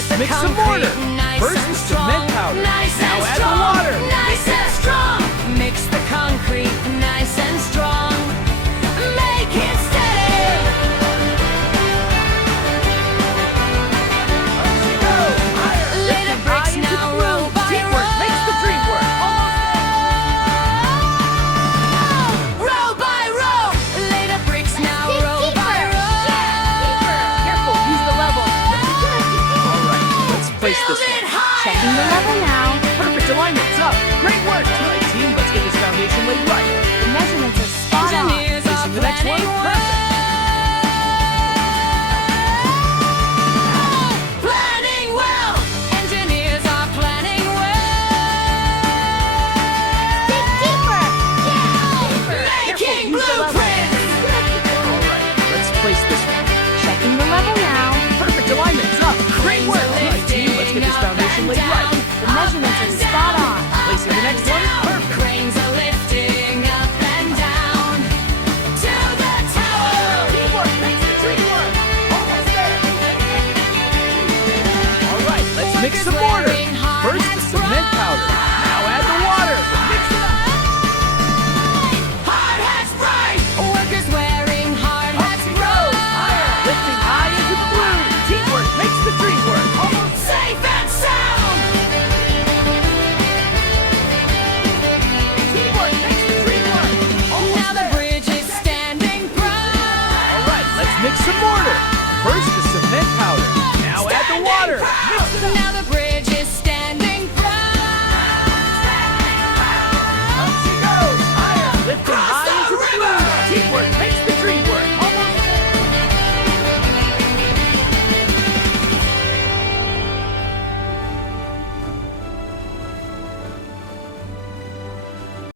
Let's mix some mortar. First, the cement powder. Now add the water. Nice and strong. Mix the concrete nice and strong. Make it steady. Lay the bricks now row by Teamwork row. makes the dream work. Row by row. Lay the bricks now row by row. Careful, use the level. All right, let's place this Build it one. higher. Checking the level now. Perfect alignment. It's up. Great work. All right, team, let's get this foundation laid right. The measurements are spot on. Engineers are Placing the next one. planning Perfect. Planning well. Engineers are planning well. Dig deeper. Making use the level. blueprints. All right, let's place this one. Checking the level now. Perfect alignment. It's up. Great work. All right, team, let's get this foundation laid right. The measurements are spot on. Placing the next one. Perfect. Cranes are lifting up and down to the tower. Teamwork makes the dream work. Almost there. All right, let's mix some more.